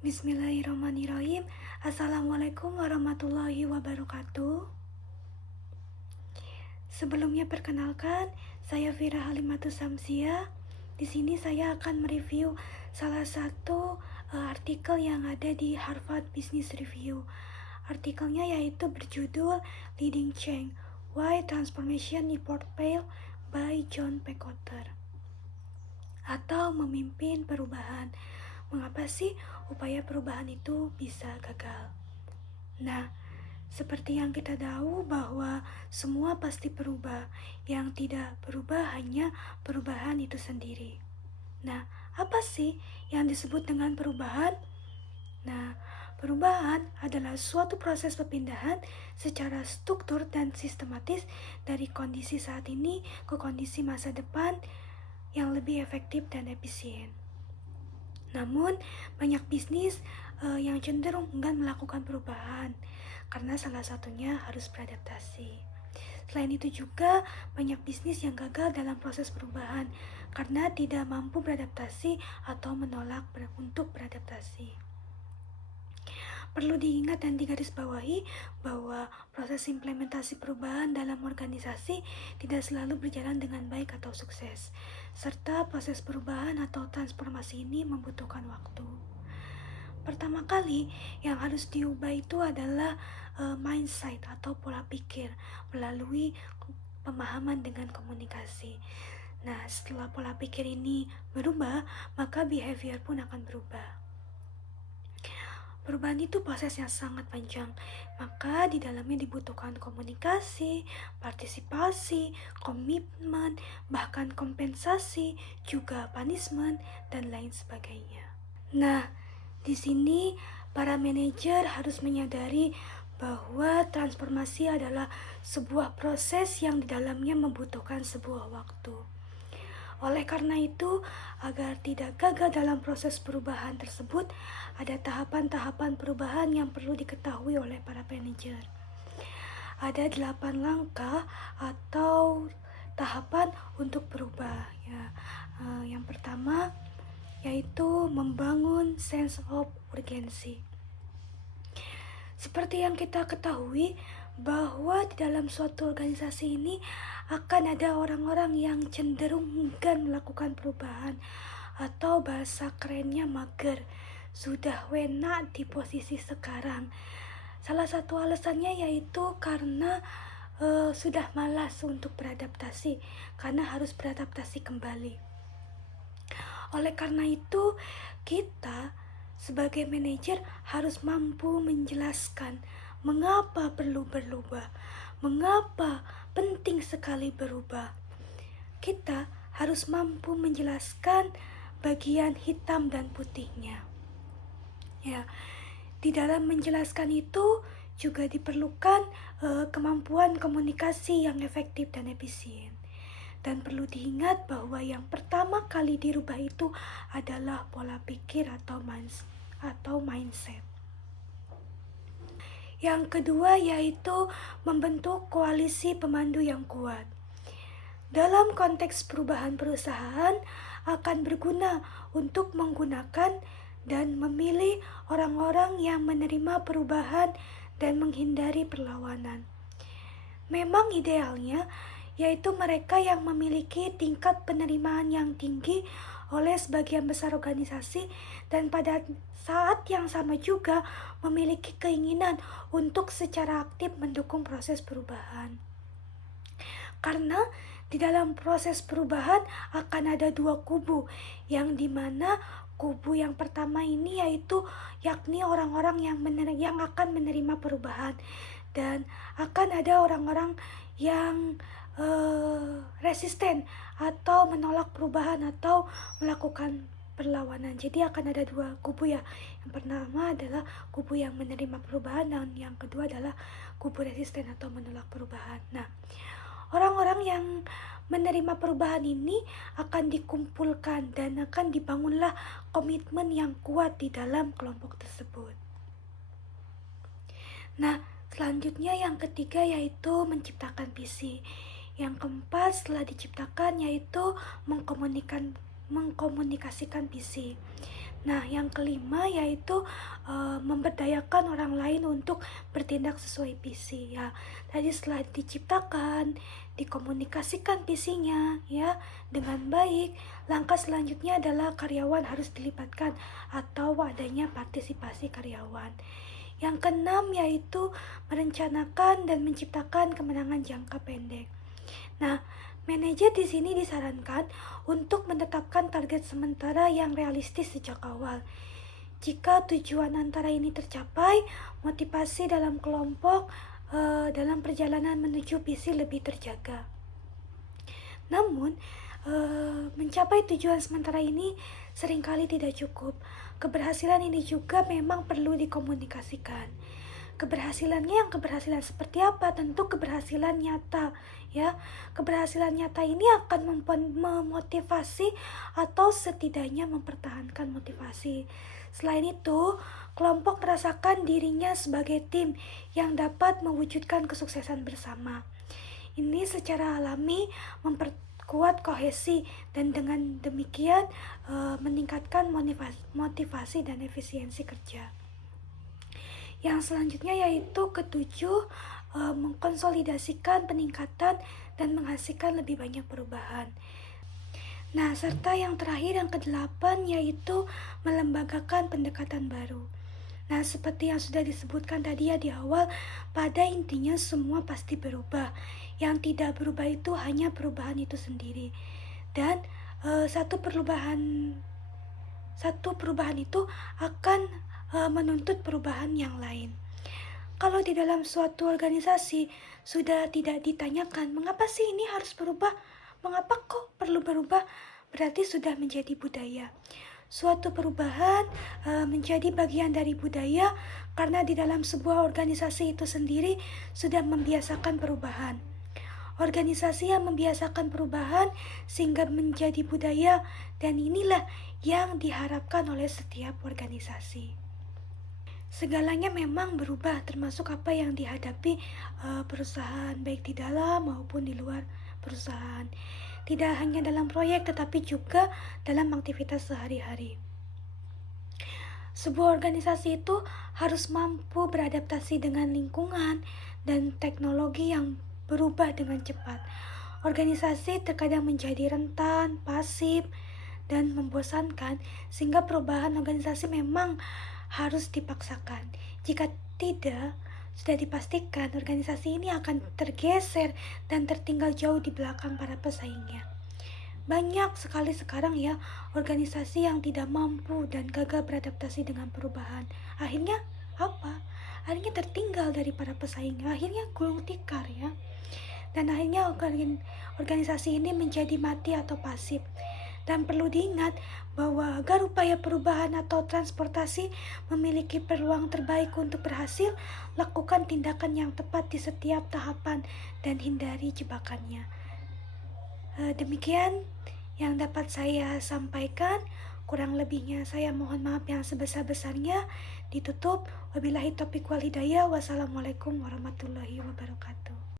Bismillahirrahmanirrahim. Assalamualaikum warahmatullahi wabarakatuh. Sebelumnya perkenalkan, saya Fira Halimatus Samsia. Di sini saya akan mereview salah satu artikel yang ada di Harvard Business Review. Artikelnya yaitu berjudul Leading Change: Why Transformation Effort Fail by John Pekotter, atau memimpin perubahan. Mengapa sih upaya perubahan itu bisa gagal? Nah, seperti yang kita tahu bahwa semua pasti berubah. Yang tidak berubah hanya perubahan itu sendiri. Nah, apa sih yang disebut dengan perubahan? Nah, perubahan adalah suatu proses perpindahan secara struktur dan sistematis dari kondisi saat ini ke kondisi masa depan yang lebih efektif dan efisien. Namun, banyak bisnis yang cenderung enggan melakukan perubahan karena salah satunya harus beradaptasi. Selain itu juga, banyak bisnis yang gagal dalam proses perubahan karena tidak mampu beradaptasi atau menolak untuk beradaptasi. Perlu diingat dan digarisbawahi bahwa proses implementasi perubahan dalam organisasi tidak selalu berjalan dengan baik atau sukses, serta proses perubahan atau transformasi ini membutuhkan waktu. Pertama kali yang harus diubah itu adalah mindset atau pola pikir melalui pemahaman dengan komunikasi. Nah, setelah pola pikir ini berubah, maka behavior pun akan berubah. Perubahan itu proses yang sangat panjang, maka di dalamnya dibutuhkan komunikasi, partisipasi, komitmen, bahkan kompensasi, juga punishment, dan lain sebagainya. Nah, di sini para manajer harus menyadari bahwa transformasi adalah sebuah proses yang di dalamnya membutuhkan sebuah waktu. Oleh karena itu, agar tidak gagal dalam proses perubahan tersebut, ada tahapan-tahapan perubahan yang perlu diketahui oleh para manajer. Ada 8 langkah atau tahapan untuk berubah. Yang pertama yaitu membangun sense of urgency. Seperti yang kita ketahui bahwa di dalam suatu organisasi ini akan ada orang-orang yang cenderung enggan melakukan perubahan, atau bahasa kerennya mager, sudah enak di posisi sekarang. Salah satu alasannya yaitu karena sudah malas untuk beradaptasi, karena harus beradaptasi kembali. Oleh karena itu, kita sebagai manajer harus mampu menjelaskan mengapa perlu berubah, mengapa penting sekali berubah. Kita harus mampu menjelaskan bagian hitam dan putihnya. Ya, di dalam menjelaskan itu juga diperlukan kemampuan komunikasi yang efektif dan efisien. Dan perlu diingat bahwa yang pertama kali dirubah itu adalah pola pikir atau mindset. Yang kedua yaitu membentuk koalisi pemandu yang kuat. Dalam konteks perubahan perusahaan akan berguna untuk menggunakan dan memilih orang-orang yang menerima perubahan dan menghindari perlawanan. Memang idealnya yaitu mereka yang memiliki tingkat penerimaan yang tinggi oleh sebagian besar organisasi dan pada saat yang sama juga memiliki keinginan untuk secara aktif mendukung proses perubahan. Karena di dalam proses perubahan akan ada dua kubu, yang dimana kubu yang pertama ini yaitu yakni orang-orang yang akan menerima perubahan, dan akan ada orang-orang yang resisten atau menolak perubahan atau melakukan perlawanan. Jadi akan ada dua kubu ya. Yang pertama adalah kubu yang menerima perubahan dan yang kedua adalah kubu resisten atau menolak perubahan. Nah, orang-orang yang menerima perubahan ini akan dikumpulkan dan akan dibangunlah komitmen yang kuat di dalam kelompok tersebut. Nah, selanjutnya yang ketiga yaitu menciptakan visi. Yang keempat setelah diciptakan yaitu mengkomunikasikan visi. Nah, yang kelima yaitu memberdayakan orang lain untuk bertindak sesuai visi ya. Tadi setelah diciptakan, dikomunikasikan visinya ya dengan baik, langkah selanjutnya adalah karyawan harus dilibatkan atau adanya partisipasi karyawan. Yang keenam yaitu merencanakan dan menciptakan kemenangan jangka pendek. Nah, manajer di sini disarankan untuk menetapkan target sementara yang realistis sejak awal. Jika tujuan antara ini tercapai, motivasi dalam kelompok dalam perjalanan menuju visi lebih terjaga. Namun, mencapai tujuan sementara ini seringkali tidak cukup. Keberhasilan ini juga memang perlu dikomunikasikan. Keberhasilan seperti apa? Tentu keberhasilan nyata ya. Keberhasilan nyata ini akan memotivasi atau setidaknya mempertahankan motivasi. Selain itu, kelompok merasakan dirinya sebagai tim yang dapat mewujudkan kesuksesan bersama. Ini secara alami memperkuat kohesi dan dengan demikian meningkatkan motivasi dan efisiensi kerja. Yang selanjutnya yaitu ketujuh, mengkonsolidasikan peningkatan dan menghasilkan lebih banyak perubahan. Nah, serta yang terakhir yang kedelapan yaitu melembagakan pendekatan baru. Nah, seperti yang sudah disebutkan tadi ya di awal, pada intinya semua pasti berubah. Yang tidak berubah itu hanya perubahan itu sendiri. Dan satu perubahan itu akan menuntut perubahan yang lain. Kalau di dalam suatu organisasi sudah tidak ditanyakan mengapa sih ini harus berubah, mengapa kok perlu berubah, berarti sudah menjadi budaya. Suatu perubahan menjadi bagian dari budaya karena di dalam sebuah organisasi itu sendiri sudah membiasakan perubahan. Organisasi yang membiasakan perubahan sehingga menjadi budaya, dan inilah yang diharapkan oleh setiap organisasi. Segalanya memang berubah, termasuk apa yang dihadapi perusahaan, baik di dalam maupun di luar perusahaan. Tidak hanya dalam proyek, tetapi juga dalam aktivitas sehari-hari. Sebuah organisasi itu harus mampu beradaptasi dengan lingkungan dan teknologi yang berubah dengan cepat. Organisasi terkadang menjadi rentan, pasif, dan membosankan, sehingga perubahan organisasi memang harus dipaksakan. Jika tidak, sudah dipastikan organisasi ini akan tergeser dan tertinggal jauh di belakang para pesaingnya. Banyak sekali sekarang ya organisasi yang tidak mampu dan gagal beradaptasi dengan perubahan. Akhirnya apa? Akhirnya tertinggal dari para pesaingnya, akhirnya gulung tikar ya. Dan akhirnya organisasi ini menjadi mati atau pasif. Dan perlu diingat bahwa agar upaya perubahan atau transportasi memiliki peluang terbaik untuk berhasil, lakukan tindakan yang tepat di setiap tahapan dan hindari jebakannya. Demikian yang dapat saya sampaikan. Kurang lebihnya saya mohon maaf yang sebesar-besarnya. Ditutup. Wabillahi taufiq wal hidayah. Wassalamualaikum warahmatullahi wabarakatuh.